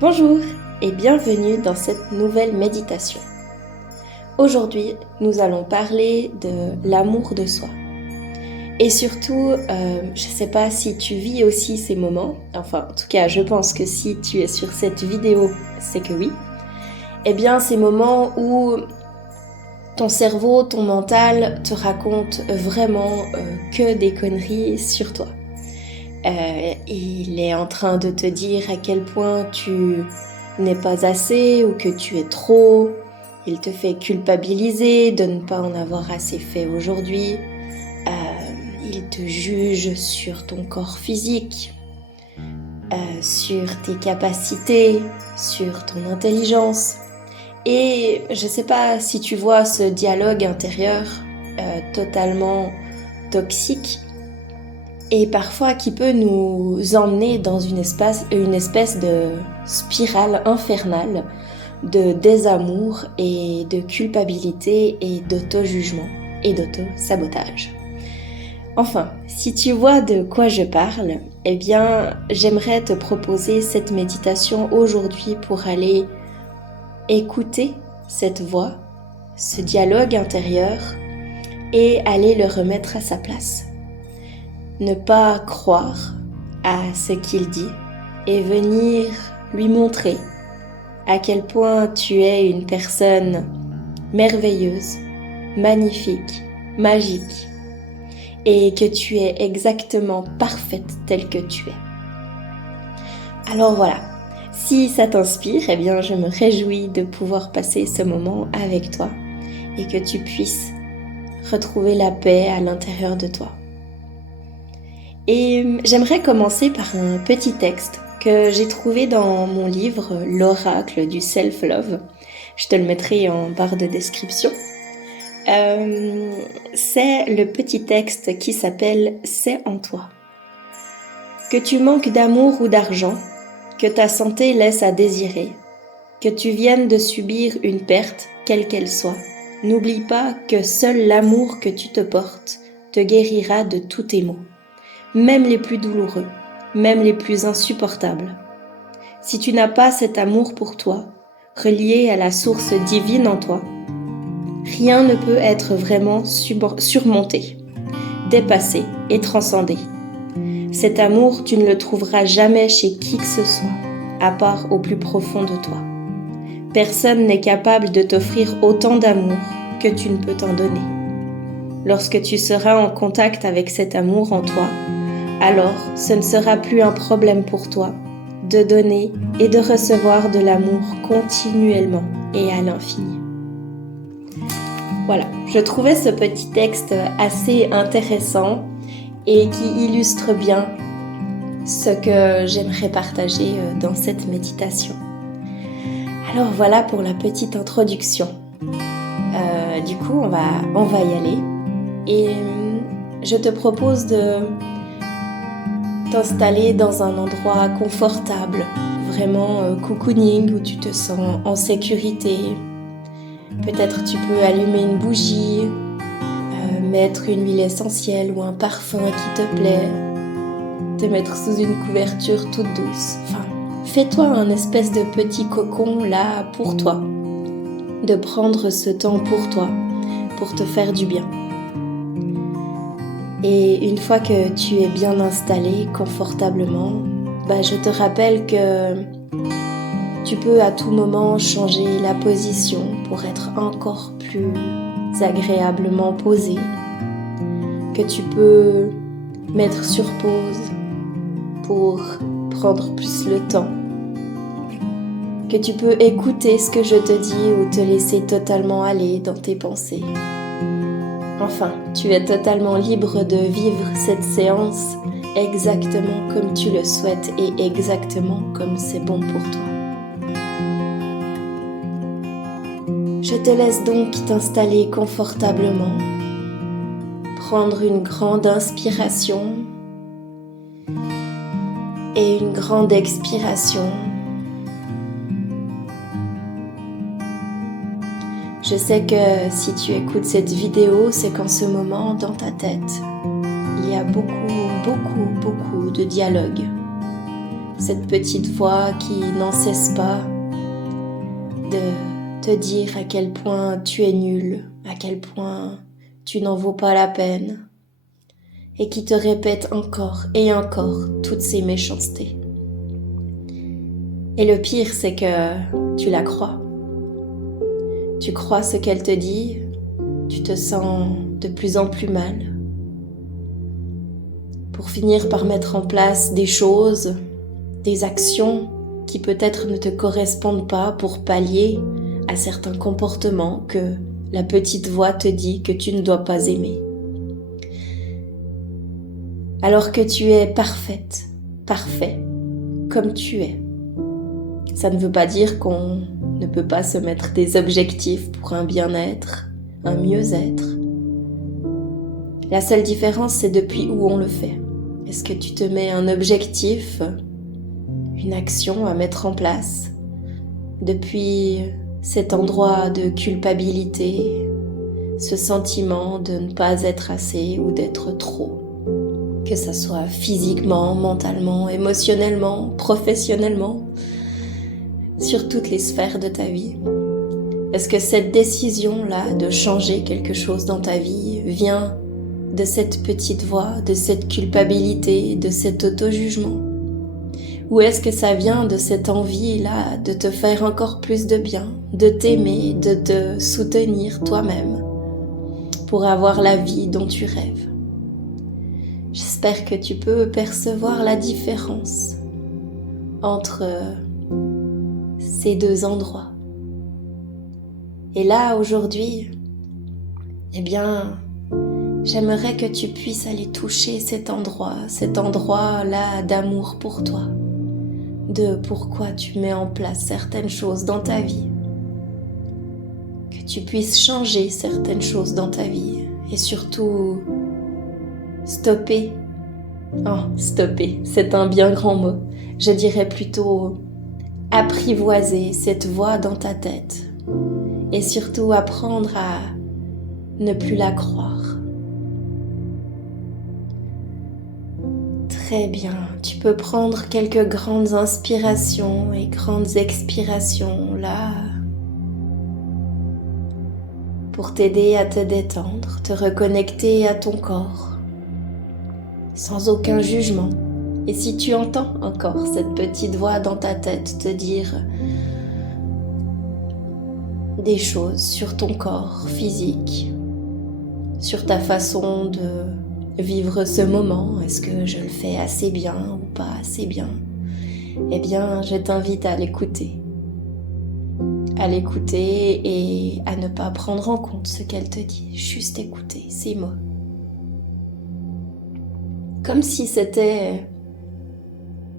Bonjour et bienvenue dans cette nouvelle méditation. Aujourd'hui, nous allons parler de l'amour de soi. Et surtout, je ne sais pas si tu vis aussi ces moments, enfin en tout cas je pense que si tu es sur cette vidéo, c'est que oui. Eh bien ces moments où ton cerveau, ton mental te raconte vraiment que des conneries sur toi. Il est en train de te dire à quel point tu n'es pas assez ou que tu es trop. Il te fait culpabiliser de ne pas en avoir assez fait aujourd'hui. Il te juge sur ton corps physique, sur tes capacités, sur ton intelligence. Et je ne sais pas si tu vois ce dialogue intérieur totalement toxique et parfois qui peut nous emmener dans une espèce de spirale infernale de désamour et de culpabilité et d'auto-jugement et d'auto-sabotage. Enfin, si tu vois de quoi je parle, eh bien, j'aimerais te proposer cette méditation aujourd'hui pour aller écouter cette voix, ce dialogue intérieur et aller le remettre à sa place. Ne pas croire à ce qu'il dit et venir lui montrer à quel point tu es une personne merveilleuse, magnifique, magique et que tu es exactement parfaite telle que tu es. Alors voilà, si ça t'inspire, eh bien je me réjouis de pouvoir passer ce moment avec toi et que tu puisses retrouver la paix à l'intérieur de toi. Et j'aimerais commencer par un petit texte que j'ai trouvé dans mon livre L'Oracle du Self-Love. Je te le mettrai en barre de description. C'est le petit texte qui s'appelle « C'est en toi ». Que tu manques d'amour ou d'argent, que ta santé laisse à désirer, que tu viennes de subir une perte, quelle qu'elle soit, n'oublie pas que seul l'amour que tu te portes te guérira de tous tes maux. Même les plus douloureux, même les plus insupportables. Si tu n'as pas cet amour pour toi, relié à la source divine en toi, rien ne peut être vraiment surmonté, dépassé et transcendé. Cet amour, tu ne le trouveras jamais chez qui que ce soit, à part au plus profond de toi. Personne n'est capable de t'offrir autant d'amour que tu ne peux t'en donner. Lorsque tu seras en contact avec cet amour en toi, alors ce ne sera plus un problème pour toi de donner et de recevoir de l'amour continuellement et à l'infini. Voilà, je trouvais ce petit texte assez intéressant et qui illustre bien ce que j'aimerais partager dans cette méditation. Alors voilà pour la petite introduction. Du coup, on va y aller et je te propose de t'installer dans un endroit confortable, vraiment cocooning, où tu te sens en sécurité. Peut-être tu peux allumer une bougie, mettre une huile essentielle ou un parfum qui te plaît, te mettre sous une couverture toute douce. Enfin, fais-toi un espèce de petit cocon là pour toi, de prendre ce temps pour toi, pour te faire du bien. Et une fois que tu es bien installé confortablement, je te rappelle que tu peux à tout moment changer la position pour être encore plus agréablement posé, que tu peux mettre sur pause pour prendre plus le temps, que tu peux écouter ce que je te dis ou te laisser totalement aller dans tes pensées. Enfin, tu es totalement libre de vivre cette séance exactement comme tu le souhaites et exactement comme c'est bon pour toi. Je te laisse donc t'installer confortablement, prendre une grande inspiration et une grande expiration. Je sais que si tu écoutes cette vidéo, c'est qu'en ce moment, dans ta tête, il y a beaucoup de dialogue. cette petite voix qui n'en cesse pas de te dire à quel point tu es nul, à quel point tu n'en vaux pas la peine, et qui te répète encore et encore toutes ces méchancetés. Et le pire, c'est que tu la crois. Tu crois ce qu'elle te dit, tu te sens de plus en plus mal. Pour finir par mettre en place des choses, des actions qui peut-être ne te correspondent pas pour pallier à certains comportements que la petite voix te dit que tu ne dois pas aimer. Alors que tu es parfaite, parfait, comme tu es. Ça ne veut pas dire qu'on ne peut pas se mettre des objectifs pour un bien-être, un mieux-être. La seule différence, c'est depuis où on le fait. Est-ce que tu te mets un objectif, une action à mettre en place depuis cet endroit de culpabilité, ce sentiment de ne pas être assez ou d'être trop? Que ça soit physiquement, mentalement, émotionnellement, professionnellement, sur toutes les sphères de ta vie. Est-ce que cette décision-là de changer quelque chose dans ta vie vient de cette petite voix, de cette culpabilité, de cet auto-jugement? Ou est-ce que ça vient de cette envie-là de te faire encore plus de bien, de t'aimer, de te soutenir toi-même pour avoir la vie dont tu rêves? J'espère que tu peux percevoir la différence entre ces deux endroits. Et là, aujourd'hui, eh bien, j'aimerais que tu puisses aller toucher cet endroit-là d'amour pour toi, de pourquoi tu mets en place certaines choses dans ta vie, que tu puisses changer certaines choses dans ta vie et surtout stopper. Stopper, c'est un bien grand mot. Je dirais plutôt apprivoiser cette voix dans ta tête et surtout apprendre à ne plus la croire. Très bien, tu peux prendre quelques grandes inspirations et grandes expirations là pour t'aider à te détendre, te reconnecter à ton corps sans aucun jugement. Et si tu entends encore cette petite voix dans ta tête te dire des choses sur ton corps physique, sur ta façon de vivre ce moment, est-ce que je le fais assez bien ou pas assez bien? Eh bien, je t'invite à l'écouter et à ne pas prendre en compte ce qu'elle te dit, juste écouter ces mots. Comme si c'était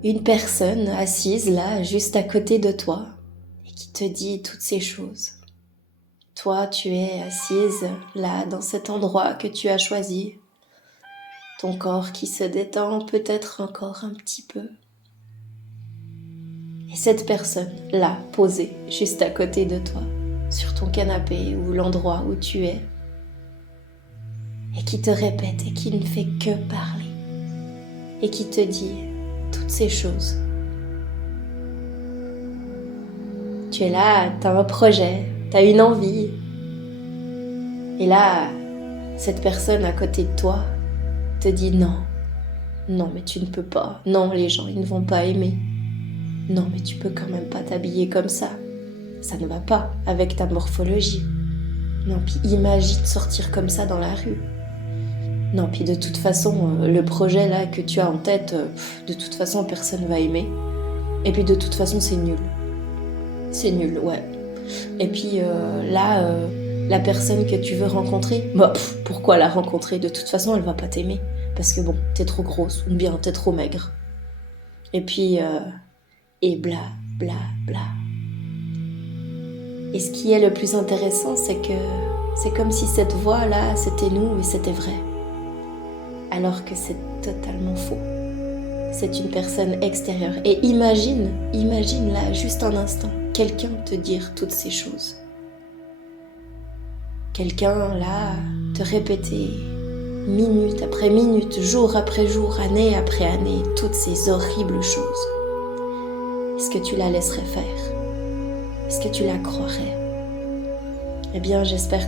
une personne assise là, juste à côté de toi, et qui te dit toutes ces choses. Toi, tu es assise là, dans cet endroit que tu as choisi. Ton corps qui se détend peut-être encore un petit peu. Et cette personne là, posée juste à côté de toi, sur ton canapé ou l'endroit où tu es, et qui te répète et qui ne fait que parler, et qui te dit toutes ces choses. Tu es là, tu as un projet, tu as une envie. Et là, cette personne à côté de toi te dit non, mais tu ne peux pas. Non, les gens, ils ne vont pas aimer. Non, mais tu peux quand même pas t'habiller comme ça. Ça ne va pas avec ta morphologie. Non, puis imagine sortir comme ça dans la rue. Non, puis de toute façon, le projet là que tu as en tête, de toute façon, personne va aimer. Et puis de toute façon, c'est nul. C'est nul, ouais. Et puis la personne que tu veux rencontrer, pourquoi la rencontrer? De toute façon, elle va pas t'aimer. Parce que bon, t'es trop grosse, ou bien t'es trop maigre. Et puis, et bla, bla, bla. Et ce qui est le plus intéressant, c'est que c'est comme si cette voix-là, c'était nous et c'était vrai. Alors que c'est totalement faux. C'est une personne extérieure. Et imagine là, juste un instant, quelqu'un te dire toutes ces choses. Quelqu'un là, te répéter minute après minute, jour après jour, année après année, toutes ces horribles choses. Est-ce que tu la laisserais faire? Est-ce que tu la croirais? Eh bien, j'espère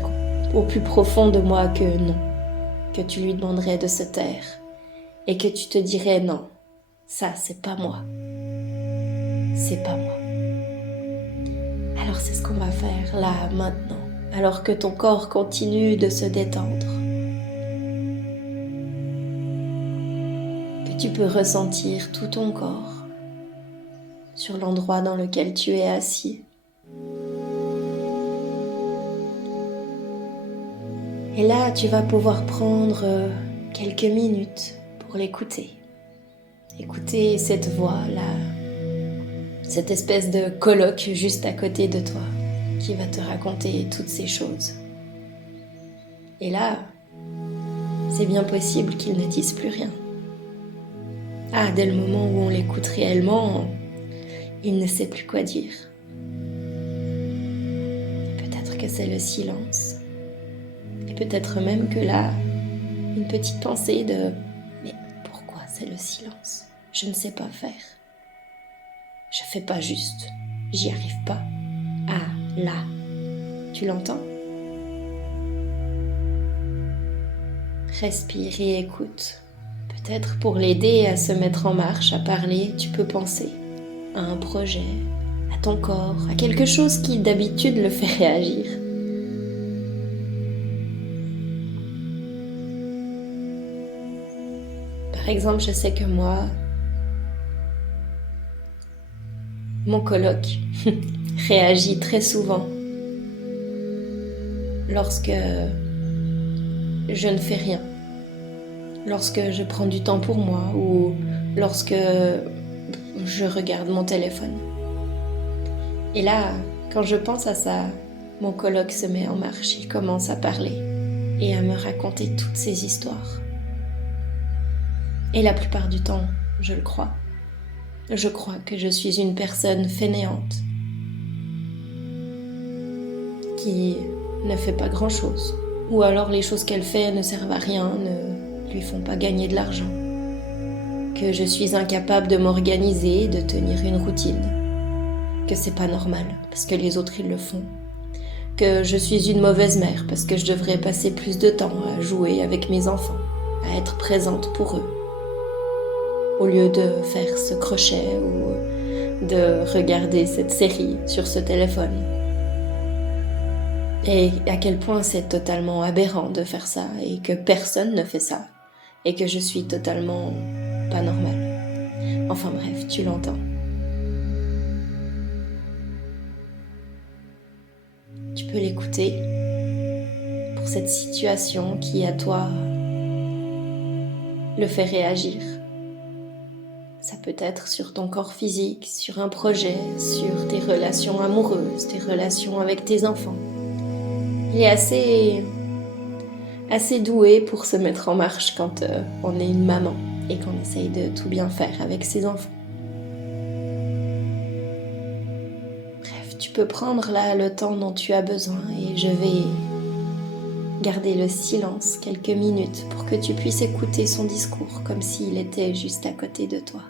au plus profond de moi que non, que tu lui demanderais de se taire et que tu te dirais non, ça c'est pas moi, c'est pas moi. Alors c'est ce qu'on va faire là, maintenant, alors que ton corps continue de se détendre. Que tu peux ressentir tout ton corps sur l'endroit dans lequel tu es assis. Et là, tu vas pouvoir prendre quelques minutes pour l'écouter. Écouter cette voix-là, cette espèce de colloque juste à côté de toi qui va te raconter toutes ces choses. Et là, c'est bien possible qu'il ne dise plus rien. Ah, dès le moment où on l'écoute réellement, il ne sait plus quoi dire. Peut-être que c'est le silence. Et peut-être même que là, une petite pensée de « Mais pourquoi c'est le silence? Je ne sais pas faire. Je fais pas juste. J'y arrive pas. Ah, là. Tu l'entends? » Respire et écoute. Peut-être pour l'aider à se mettre en marche, à parler, tu peux penser à un projet, à ton corps, à quelque chose qui d'habitude le fait réagir. Par exemple, je sais que moi, mon coloc réagit très souvent lorsque je ne fais rien, lorsque je prends du temps pour moi ou lorsque je regarde mon téléphone. Et là, quand je pense à ça, mon coloc se met en marche, il commence à parler et à me raconter toutes ces histoires. Et la plupart du temps, je le crois. Je crois que je suis une personne fainéante qui ne fait pas grand-chose. Ou alors les choses qu'elle fait ne servent à rien, ne lui font pas gagner de l'argent. Que je suis incapable de m'organiser, de tenir une routine. Que c'est pas normal, parce que les autres ils le font. Que je suis une mauvaise mère, parce que je devrais passer plus de temps à jouer avec mes enfants, à être présente pour eux. Au lieu de faire ce crochet ou de regarder cette série sur ce téléphone. Et à quel point c'est totalement aberrant de faire ça et que personne ne fait ça et que je suis totalement pas normale. Enfin bref, tu l'entends. Tu peux l'écouter pour cette situation qui à toi le fait réagir. Ça peut être sur ton corps physique, sur un projet, sur tes relations amoureuses, tes relations avec tes enfants. Il est assez doué pour se mettre en marche quand on est une maman et qu'on essaye de tout bien faire avec ses enfants. Bref, tu peux prendre là le temps dont tu as besoin et je vais garder le silence quelques minutes pour que tu puisses écouter son discours comme s'il était juste à côté de toi.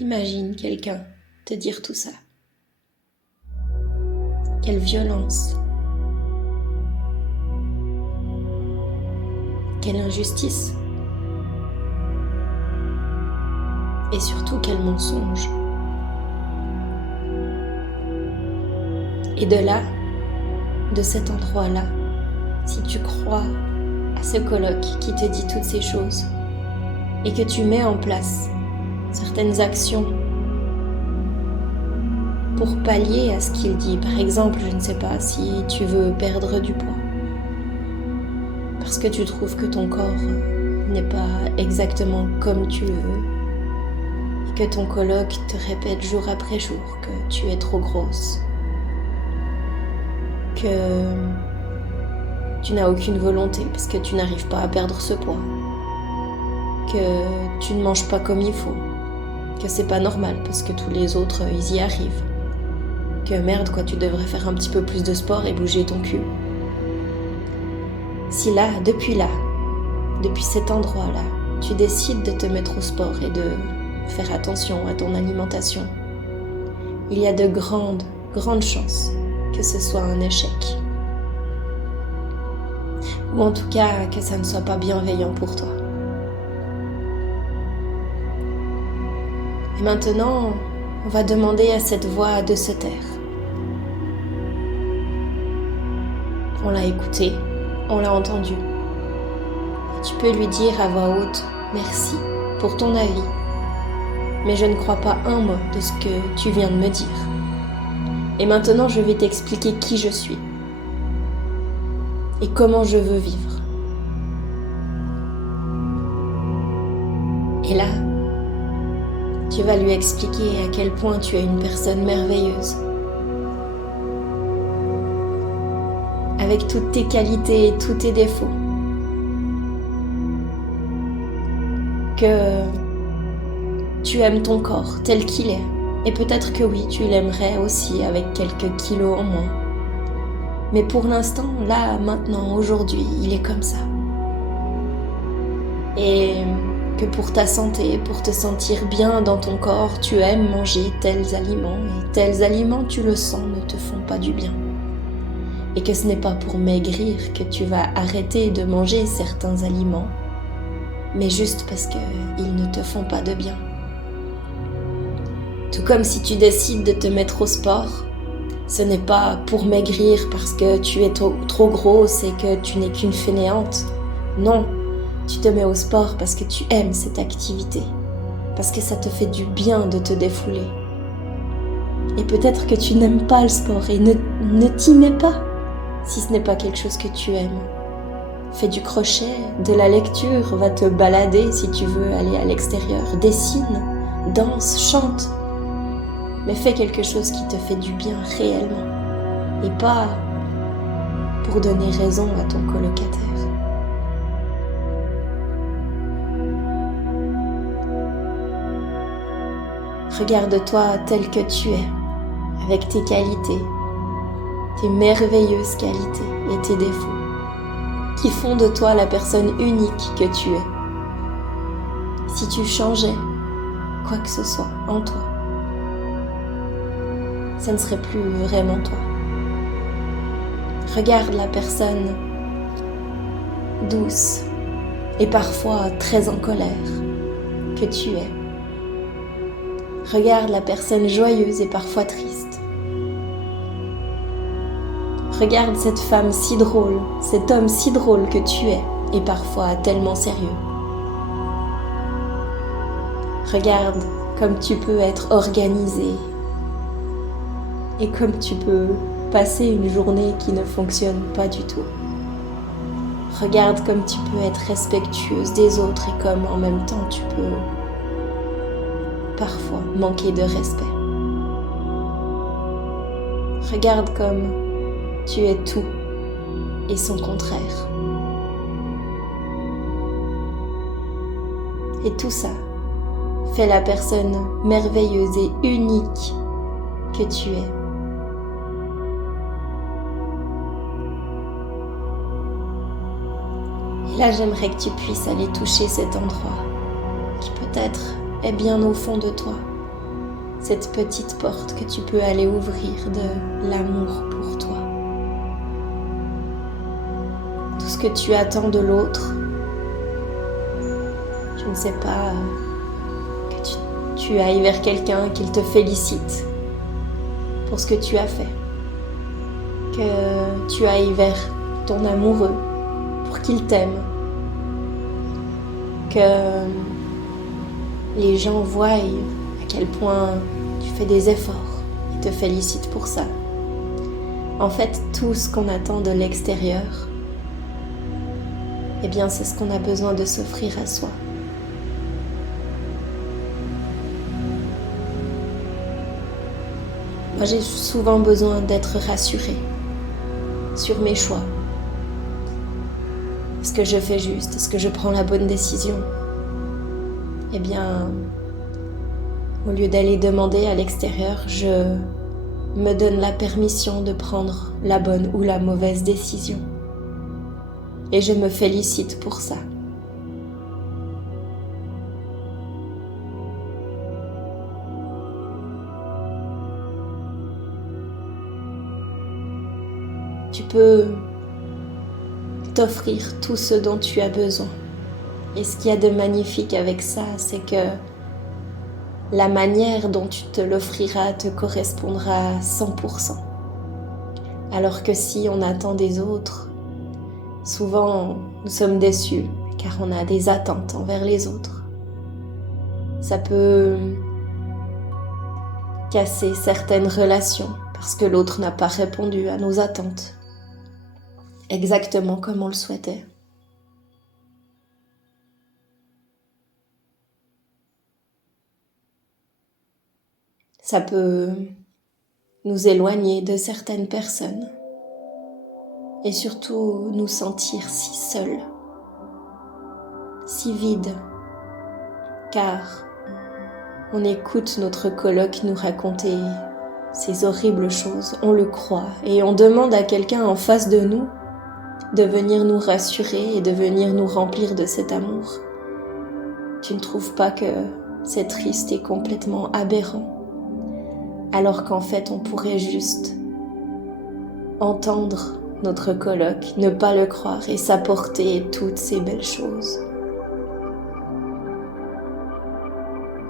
Imagine quelqu'un te dire tout ça. Quelle violence, quelle injustice, et surtout quel mensonge. Et de là, de cet endroit-là, si tu crois à ce colloque qui te dit toutes ces choses, et que tu mets en place certaines actions pour pallier à ce qu'il dit. Par exemple, je ne sais pas, si tu veux perdre du poids, parce que tu trouves que ton corps n'est pas exactement comme tu le veux, et que ton coloc te répète jour après jour que tu es trop grosse, que tu n'as aucune volonté parce que tu n'arrives pas à perdre ce poids, que tu ne manges pas comme il faut, que c'est pas normal parce que tous les autres, ils y arrivent. Que merde quoi, tu devrais faire un petit peu plus de sport et bouger ton cul. Si là, depuis cet endroit-là, tu décides de te mettre au sport et de faire attention à ton alimentation, il y a de grandes chances que ce soit un échec. Ou en tout cas, que ça ne soit pas bienveillant pour toi. Et maintenant, on va demander à cette voix de se taire. On l'a écoutée, on l'a entendue. Et tu peux lui dire à voix haute, merci pour ton avis, mais je ne crois pas un mot de ce que tu viens de me dire. Et maintenant, je vais t'expliquer qui je suis et comment je veux vivre. Et là, tu vas lui expliquer à quel point tu es une personne merveilleuse, avec toutes tes qualités et tous tes défauts, que tu aimes ton corps tel qu'il est, et peut-être que oui, tu l'aimerais aussi avec quelques kilos en moins. Mais pour l'instant, là, maintenant, aujourd'hui, il est comme ça. Et que pour ta santé, pour te sentir bien dans ton corps, tu aimes manger tels aliments, et tels aliments, tu le sens, ne te font pas du bien. Et que ce n'est pas pour maigrir que tu vas arrêter de manger certains aliments, mais juste parce qu'ils ne te font pas de bien. Tout comme si tu décides de te mettre au sport, ce n'est pas pour maigrir parce que tu es trop grosse et que tu n'es qu'une fainéante. Non, tu te mets au sport parce que tu aimes cette activité, parce que ça te fait du bien de te défouler. Et peut-être que tu n'aimes pas le sport et ne t'y mets pas si ce n'est pas quelque chose que tu aimes. Fais du crochet, de la lecture, va te balader si tu veux aller à l'extérieur, dessine, danse, chante. Mais fais quelque chose qui te fait du bien réellement et pas pour donner raison à ton colocataire. Regarde-toi tel que tu es, avec tes qualités, tes merveilleuses qualités et tes défauts, qui font de toi la personne unique que tu es. Si tu changeais quoi que ce soit en toi, ça ne serait plus vraiment toi. Regarde la personne douce et parfois très en colère que tu es. Regarde la personne joyeuse et parfois triste. Regarde cette femme si drôle, cet homme si drôle que tu es et parfois tellement sérieux. Regarde comme tu peux être organisé et comme tu peux passer une journée qui ne fonctionne pas du tout. Regarde comme tu peux être respectueuse des autres et comme en même temps tu peux parfois manquer de respect. Regarde comme tu es tout et son contraire. Et tout ça fait la personne merveilleuse et unique que tu es. Et là, j'aimerais que tu puisses aller toucher cet endroit qui peut-être est bien au fond de toi. Cette petite porte que tu peux aller ouvrir de l'amour pour toi. Tout ce que tu attends de l'autre, je ne sais pas, que tu ailles vers quelqu'un, qu'il te félicite pour ce que tu as fait. Que tu ailles vers ton amoureux pour qu'il t'aime. Que les gens voient à quel point tu fais des efforts et te félicitent pour ça. En fait, tout ce qu'on attend de l'extérieur, eh bien, c'est ce qu'on a besoin de s'offrir à soi. Moi, j'ai souvent besoin d'être rassurée sur mes choix. Est-ce que je fais juste? Est-ce que je prends la bonne décision? eh bien, au lieu d'aller demander à l'extérieur, je me donne la permission de prendre la bonne ou la mauvaise décision. Et je me félicite pour ça. Tu peux t'offrir tout ce dont tu as besoin. Et ce qu'il y a de magnifique avec ça, c'est que la manière dont tu te l'offriras te correspondra à 100%. Alors que si on attend des autres, souvent nous sommes déçus car on a des attentes envers les autres. Ça peut casser certaines relations parce que l'autre n'a pas répondu à nos attentes exactement comme on le souhaitait. Ça peut nous éloigner de certaines personnes et surtout nous sentir si seuls, si vides, car on écoute notre coloc nous raconter ces horribles choses, on le croit et on demande à quelqu'un en face de nous de venir nous rassurer et de venir nous remplir de cet amour. Tu ne trouves pas que c'est triste et complètement aberrant? Alors qu'en fait on pourrait juste entendre notre coloc, ne pas le croire et s'apporter toutes ces belles choses.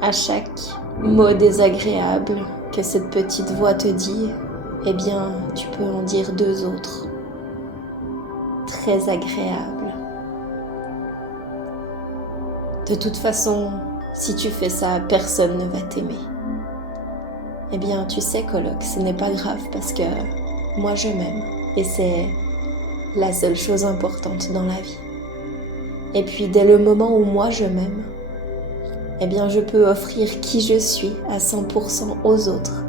À chaque mot désagréable que cette petite voix te dit, eh bien tu peux en dire 2 autres, très agréables. De toute façon, si tu fais ça, personne ne va t'aimer. Eh bien, tu sais, coloc, ce n'est pas grave parce que moi je m'aime et c'est la seule chose importante dans la vie. Et puis, dès le moment où moi je m'aime, eh bien, je peux offrir qui je suis à 100% aux autres.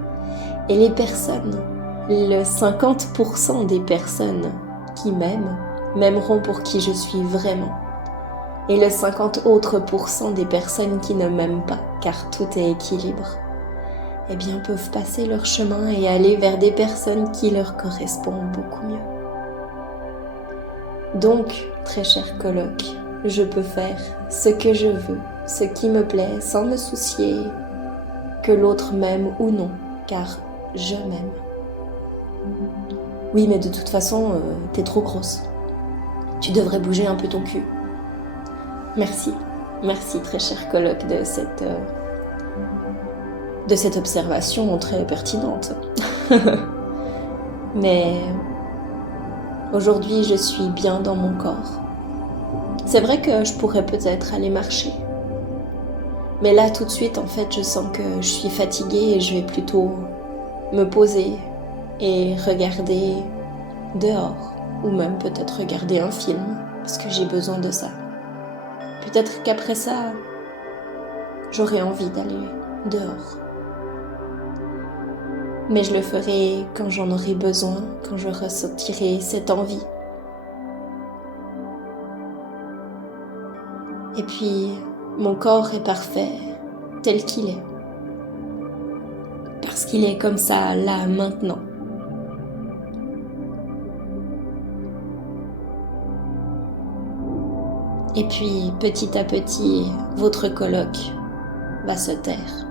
Et les personnes, le 50% des personnes qui m'aiment, m'aimeront pour qui je suis vraiment. Et le 50 autres % des personnes qui ne m'aiment pas, car tout est équilibre, eh bien, peuvent passer leur chemin et aller vers des personnes qui leur correspondent beaucoup mieux. Donc, très cher coloc, je peux faire ce que je veux, ce qui me plaît, sans me soucier que l'autre m'aime ou non, car je m'aime. Oui, mais de toute façon, t'es trop grosse. Tu devrais bouger un peu ton cul. Merci très cher coloc de cette observation très pertinente. Mais aujourd'hui, je suis bien dans mon corps. C'est vrai que je pourrais peut-être aller marcher. Mais là, tout de suite, en fait, je sens que je suis fatiguée et je vais plutôt me poser et regarder dehors. Ou même peut-être regarder un film, parce que j'ai besoin de ça. Peut-être qu'après ça, j'aurai envie d'aller dehors. Mais je le ferai quand j'en aurai besoin, quand je ressentirai cette envie. Et puis, mon corps est parfait, tel qu'il est. Parce qu'il est comme ça, là, maintenant. Et puis, petit à petit, votre coloc va se taire.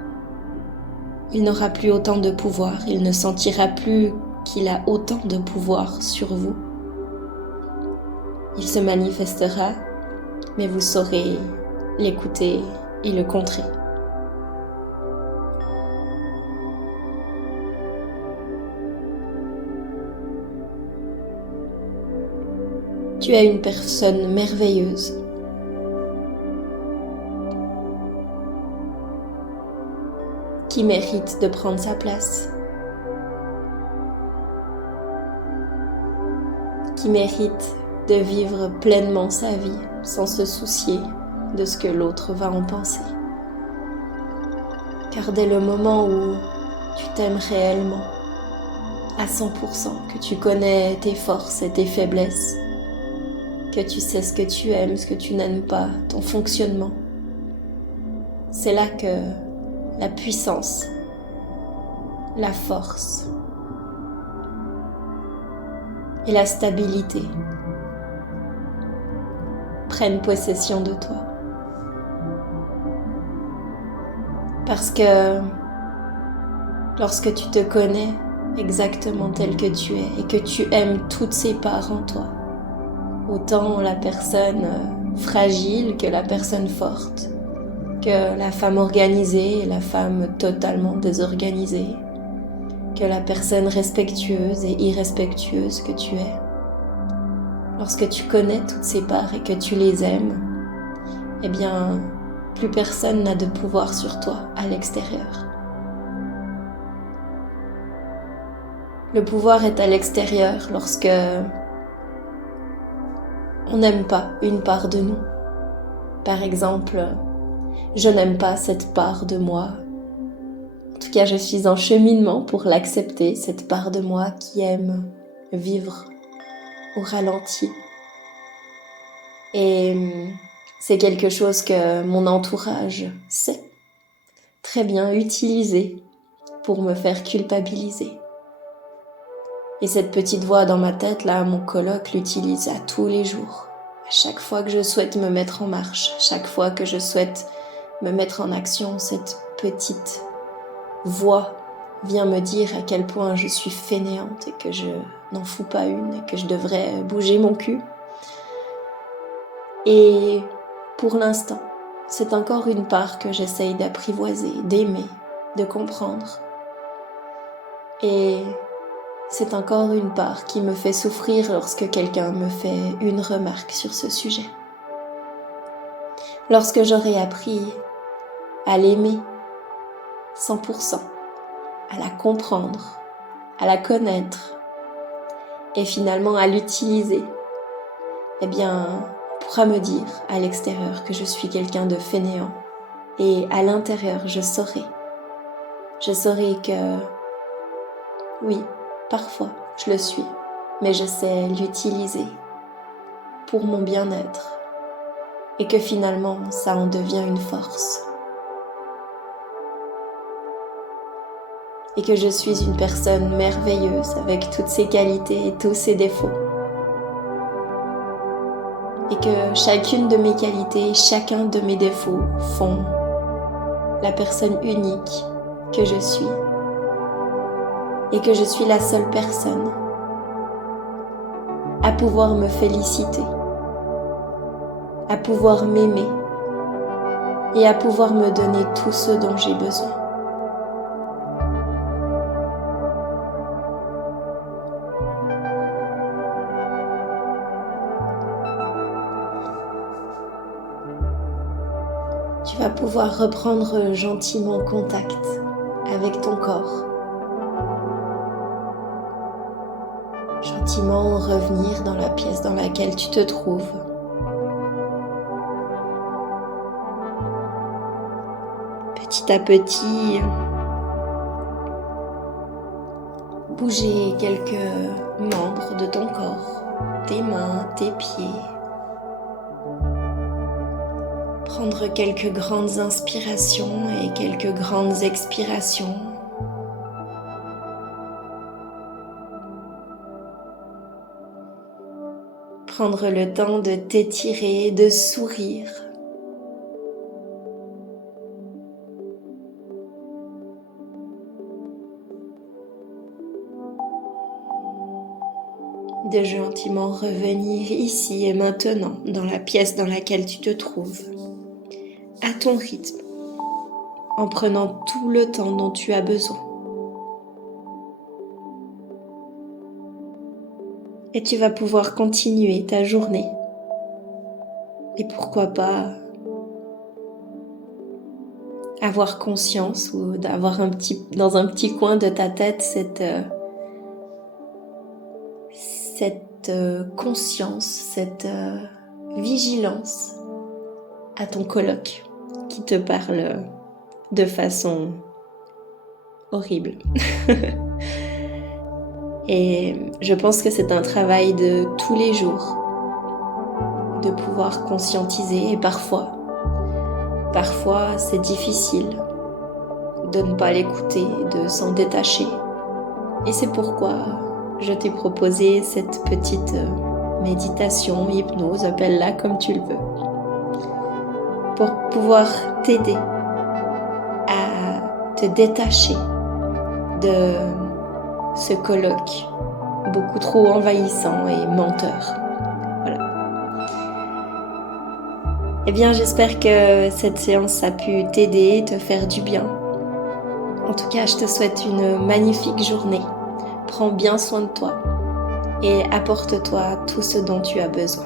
Il n'aura plus autant de pouvoir, il ne sentira plus qu'il a autant de pouvoir sur vous. Il se manifestera, mais vous saurez l'écouter et le contrer. Tu es une personne merveilleuse. Qui mérite de prendre sa place, qui mérite de vivre pleinement sa vie sans se soucier de ce que l'autre va en penser. Car dès le moment où tu t'aimes réellement, à 100%, que tu connais tes forces et tes faiblesses, que tu sais ce que tu aimes, ce que tu n'aimes pas, ton fonctionnement, c'est là que la puissance, la force et la stabilité prennent possession de toi. Parce que lorsque tu te connais exactement tel que tu es et que tu aimes toutes ces parts en toi, autant la personne fragile que la personne forte, que la femme organisée et la femme totalement désorganisée, que la personne respectueuse et irrespectueuse que tu es. Lorsque tu connais toutes ces parts et que tu les aimes, eh bien, plus personne n'a de pouvoir sur toi à l'extérieur. Le pouvoir est à l'extérieur lorsque on n'aime pas une part de nous. Par exemple, je n'aime pas cette part de moi. En tout cas, je suis en cheminement pour l'accepter, cette part de moi qui aime vivre au ralenti. Et c'est quelque chose que mon entourage sait très bien utiliser pour me faire culpabiliser. Et cette petite voix dans ma tête, là, mon coloc l'utilise à tous les jours. À chaque fois que je souhaite me mettre en marche, chaque fois que je souhaite me mettre en action, cette petite voix vient me dire à quel point je suis fainéante et que je n'en fous pas une et que je devrais bouger mon cul. Et pour l'instant, c'est encore une part que j'essaye d'apprivoiser, d'aimer, de comprendre. Et c'est encore une part qui me fait souffrir lorsque quelqu'un me fait une remarque sur ce sujet. Lorsque j'aurai appris à l'aimer 100%, à la comprendre, à la connaître et finalement à l'utiliser, eh bien, on pourra me dire à l'extérieur que je suis quelqu'un de fainéant et à l'intérieur, je saurai que oui, parfois je le suis, mais je sais l'utiliser pour mon bien-être et que finalement ça en devient une force. Et que je suis une personne merveilleuse avec toutes ses qualités et tous ses défauts. Et que chacune de mes qualités, chacun de mes défauts font la personne unique que je suis. Et que je suis la seule personne à pouvoir me féliciter, à pouvoir m'aimer et à pouvoir me donner tout ce dont j'ai besoin. Tu vas pouvoir reprendre gentiment contact avec ton corps. Gentiment revenir dans la pièce dans laquelle tu te trouves. Petit à petit, bouger quelques membres de ton corps, tes mains, tes pieds. Prendre quelques grandes inspirations et quelques grandes expirations. Prendre le temps de t'étirer, de sourire. De gentiment revenir ici et maintenant dans la pièce dans laquelle tu te trouves, à ton rythme, en prenant tout le temps dont tu as besoin. Et tu vas pouvoir continuer ta journée. Et pourquoi pas avoir conscience ou d'avoir dans un petit coin de ta tête cette conscience, cette vigilance à ton coloc qui te parle de façon horrible. Et je pense que c'est un travail de tous les jours de pouvoir conscientiser et parfois Parfois, c'est difficile de ne pas l'écouter, de s'en détacher. Et c'est pourquoi je t'ai proposé cette petite méditation, hypnose, appelle-la comme tu le veux, pour pouvoir t'aider à te détacher de ce colloque beaucoup trop envahissant et menteur. Voilà. Eh bien, j'espère que cette séance a pu t'aider, te faire du bien. En tout cas, je te souhaite une magnifique journée. Prends bien soin de toi et apporte-toi tout ce dont tu as besoin.